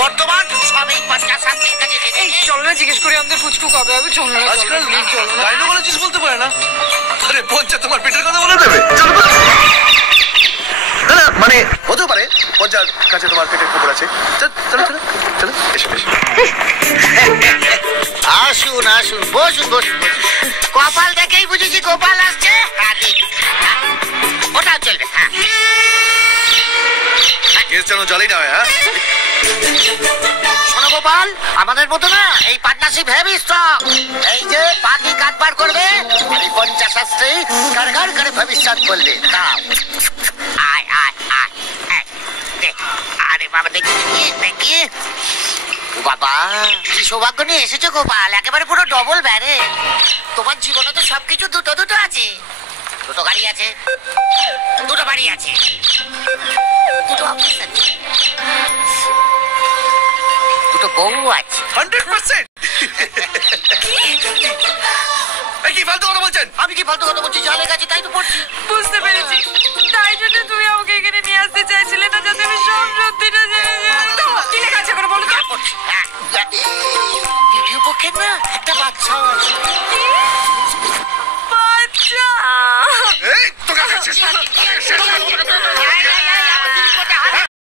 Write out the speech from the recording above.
বর্তমান সবই পঞ্চাশ শাস্ত্রীর কাছে। চলো না জিজ্ঞেস করি আমাদের পুচকু কবে হবে। চলো না আজকাল গাইনোকোলজিস্ট বলতে পারে না। আরে পঞ্চা তোমার পেটের কথা বলে দেবে। না না মানে হতেও পারে পঞ্চার কাছে তোমার পেটের খবর আছে। চলো চলো চলো এসো এসো। আসুন আসুন বসুন বসুন। কপাল দেখেই বুঝেছি গোপাল আসছে। ওটাও চলবে। হ্যাঁ কেস যেন জলই না হয়। হ্যাঁ শোনো গোপাল, আমাদের মতো না এই পার্টনারশিপ হেভি স্ট্রং। এই যে পাখি কাটবার করবে আর এই পঞ্চাশ শাস্ত্রী কারগার করে ভবিষ্যৎ বলবে। দাও আয় আয় আয়। আরে বাবা দেখি দেখি। ও বাবা কি সৌভাগ্য নিয়ে এসেছো গোপাল, একেবারে পুরো ডবল ব্যারে। তোমার জীবনে তো সবকিছু দুটো দুটো আছে। দুটো গাড়ি আছে, দুটো বাড়ি আছে, দুটো অফিস আছে, দুটো বউ আছে। 100%। কি ফালতু কথা বলছেন? আমি কি ফালতু কথা বলছি? জলে গেছি তাই তো পড়ছি। বুঝতে পেরেছি, তাই জন্য তুমি আমাকে এখানে নিয়ে আসতে চাইছিলে না, যাতে আমি সব সত্যিটা জেনে যাই। তো কি লেখা আছে করে বলো তো। দ্বিতীয় পক্ষের না একটা বাচ্চা আছে। বাচ্চা এই তোকে